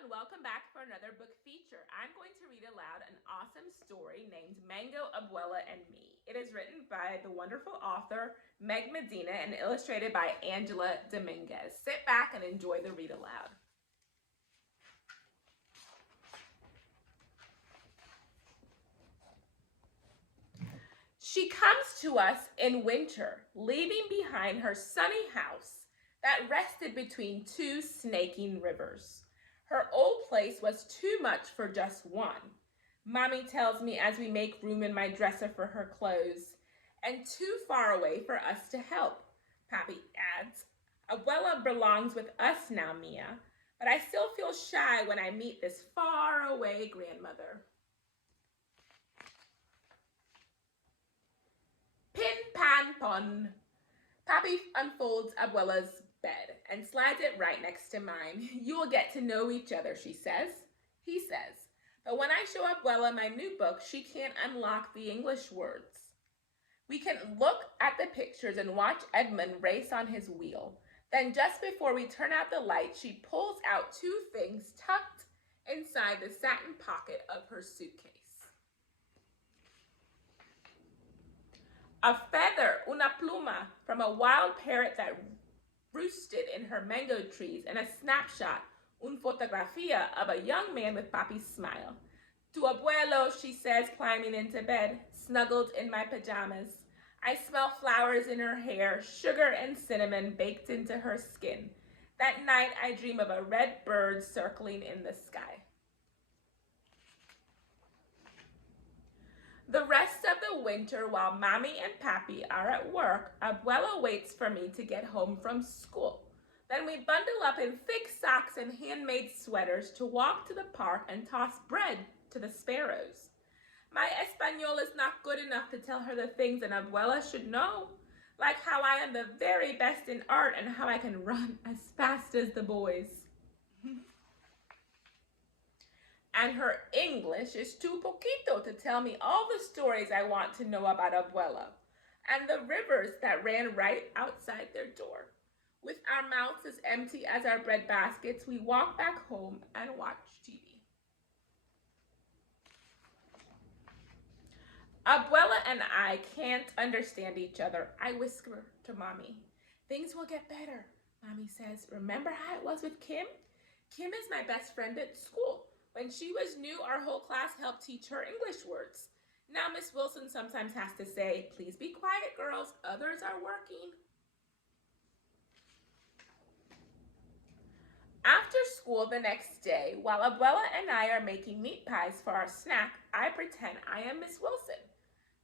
and welcome back for another book feature. I'm going to read aloud an awesome story named Mango, Abuela and Me. It is written by the wonderful author Meg Medina and illustrated by Angela Dominguez. Sit back and enjoy the read aloud. She comes to us in winter, leaving behind her sunny house that rested between two snaking rivers. Her old place was too much for just one. Mommy tells me as we make room in my dresser for her clothes, and too far away for us to help. Pappy adds, Abuela belongs with us now, Mia, but I still feel shy when I meet this far away grandmother. Pin, pan, pon. Pappy unfolds Abuela's bed and slides it right next to mine. You will get to know each other, she says. He says. But when I show Abuela my new book, she can't unlock the English words. We can look at the pictures and watch Edmund race on his wheel. Then just before we turn out the light, she pulls out two things tucked inside the satin pocket of her suitcase. A feather, una pluma, from a wild parrot that roosted in her mango trees, and a snapshot, un fotografia, of a young man with Papi's smile. Tu abuelo, she says, climbing into bed, snuggled in my pajamas. I smell flowers in her hair, sugar and cinnamon baked into her skin. That night I dream of a red bird circling in the sky. The rest of the winter, while Mommy and Pappy are at work, Abuela waits for me to get home from school. Then we bundle up in thick socks and handmade sweaters to walk to the park and toss bread to the sparrows. My Espanol is not good enough to tell her the things an Abuela should know, like how I am the very best in art and how I can run as fast as the boys. And her English is too poquito to tell me all the stories I want to know about Abuela and the rivers that ran right outside their door. With our mouths as empty as our bread baskets, we walk back home and watch TV. Abuela and I can't understand each other, I whisper to Mommy. Things will get better, Mommy says. Remember how it was with Kim? Kim is my best friend at school. When she was new, our whole class helped teach her English words. Now Miss Wilson sometimes has to say, please be quiet, girls, others are working. After school the next day, while Abuela and I are making meat pies for our snack, I pretend I am Miss Wilson.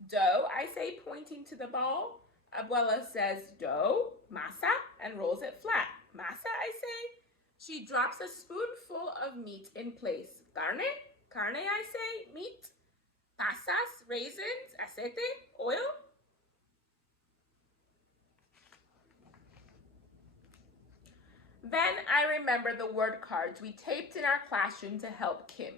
Dough, I say, pointing to the ball. Abuela says, dough, masa, and rolls it flat. Masa, I say. She drops a spoonful of meat in place. Carne, carne, I say, meat. Pasas, raisins, aceite, oil. Then I remember the word cards we taped in our classroom to help Kim.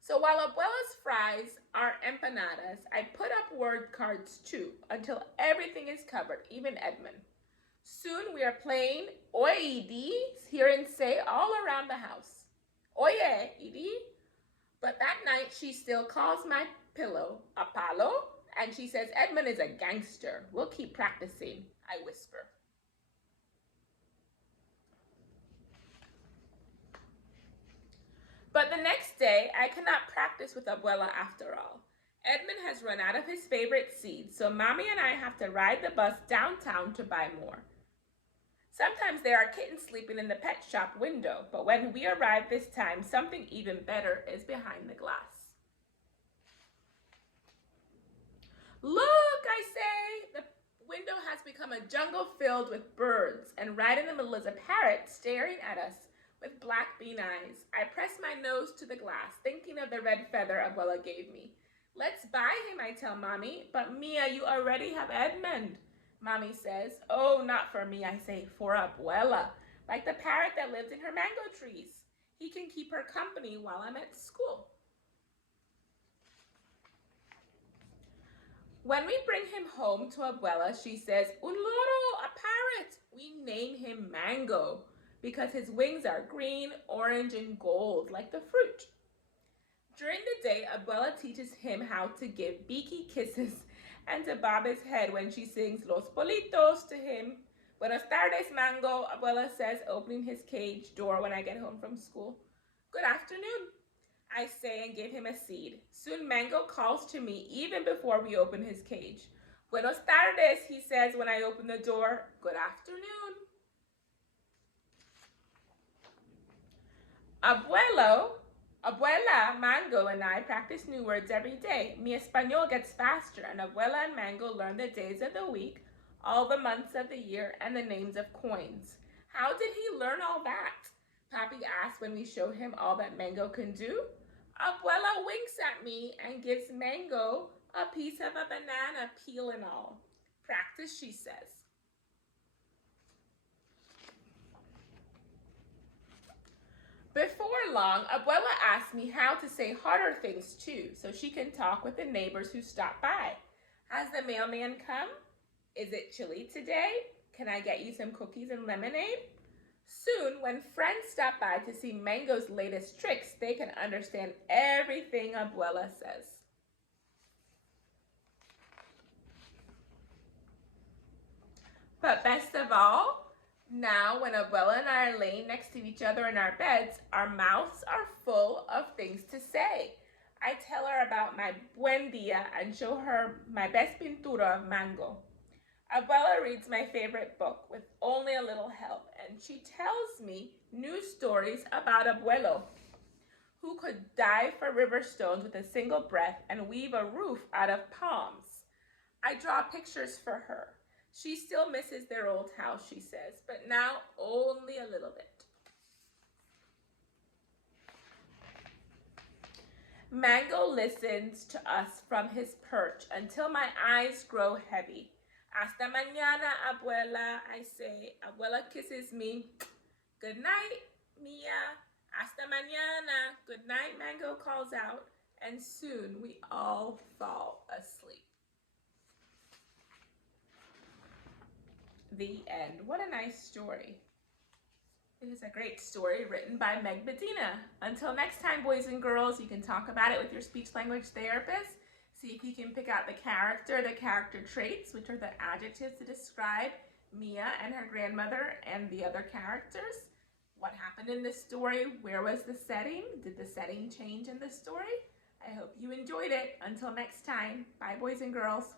So while Abuela's fries are empanadas, I put up word cards too until everything is covered, even Edmund. Soon we are playing Oye, Edie, hear and say all around the house. Oye, Edie. But that night she still calls my pillow a palo, and she says Edmund is a gangster. We'll keep practicing, I whisper. But the next day, I cannot practice with Abuela after all. Edmund has run out of his favorite seeds, so Mommy and I have to ride the bus downtown to buy more. Sometimes there are kittens sleeping in the pet shop window, but when we arrive this time, something even better is behind the glass. Look, I say, the window has become a jungle filled with birds, and right in the middle is a parrot staring at us with black bean eyes. I press my nose to the glass, thinking of the red feather Abuela gave me. Let's buy him, I tell Mommy, but Mia, you already have Edmund. Mommy says, oh, not for me, I say, for Abuela, like the parrot that lives in her mango trees. He can keep her company while I'm at school. When we bring him home to Abuela, she says, un loro, a parrot. We name him Mango. because his wings are green, orange, and gold like the fruit. During the day, Abuela teaches him how to give beaky kisses and to bob his head when she sings Los Politos to him. Buenos tardes, Mango, Abuela says, opening his cage door when I get home from school. Good afternoon, I say and give him a seed. Soon Mango calls to me even before we open his cage. Buenos tardes, he says when I open the door. Good afternoon. Abuela, Mango, and I practice new words every day. Mi español gets faster, and Abuela and Mango learn the days of the week, all the months of the year, and the names of coins. How did he learn all that? Papi asks when we show him all that Mango can do. Abuela winks at me and gives Mango a piece of a banana, peel and all. Practice, she says. Before long, Abuela asked me how to say harder things too, so she can talk with the neighbors who stop by. Has the mailman come? Is it chilly today? Can I get you some cookies and lemonade? Soon, when friends stop by to see Mango's latest tricks, they can understand everything Abuela says. But best of all, now when Abuela and I are laying next to each other in our beds, our mouths are full of things to say. I tell her about my buen dia and show her my best pintura of Mango. Abuela reads my favorite book with only a little help, and she tells me new stories about Abuelo, who could dive for river stones with a single breath and weave a roof out of palms. I draw pictures for her. She still misses their old house, she says, but now only a little bit. Mango listens to us from his perch until my eyes grow heavy. Hasta mañana, Abuela, I say. Abuela kisses me. Good night, Mia. Hasta mañana. Good night, Mango calls out. And soon we all fall asleep. The end. What a nice story. It is a great story written by Meg Bedina. Until next time, boys and girls, you can talk about it with your speech language therapist. See if you can pick out the character traits, which are the adjectives to describe Mia and her grandmother and the other characters. What happened in this story? Where was the setting? Did the setting change in the story? I hope you enjoyed it. Until next time, bye boys and girls.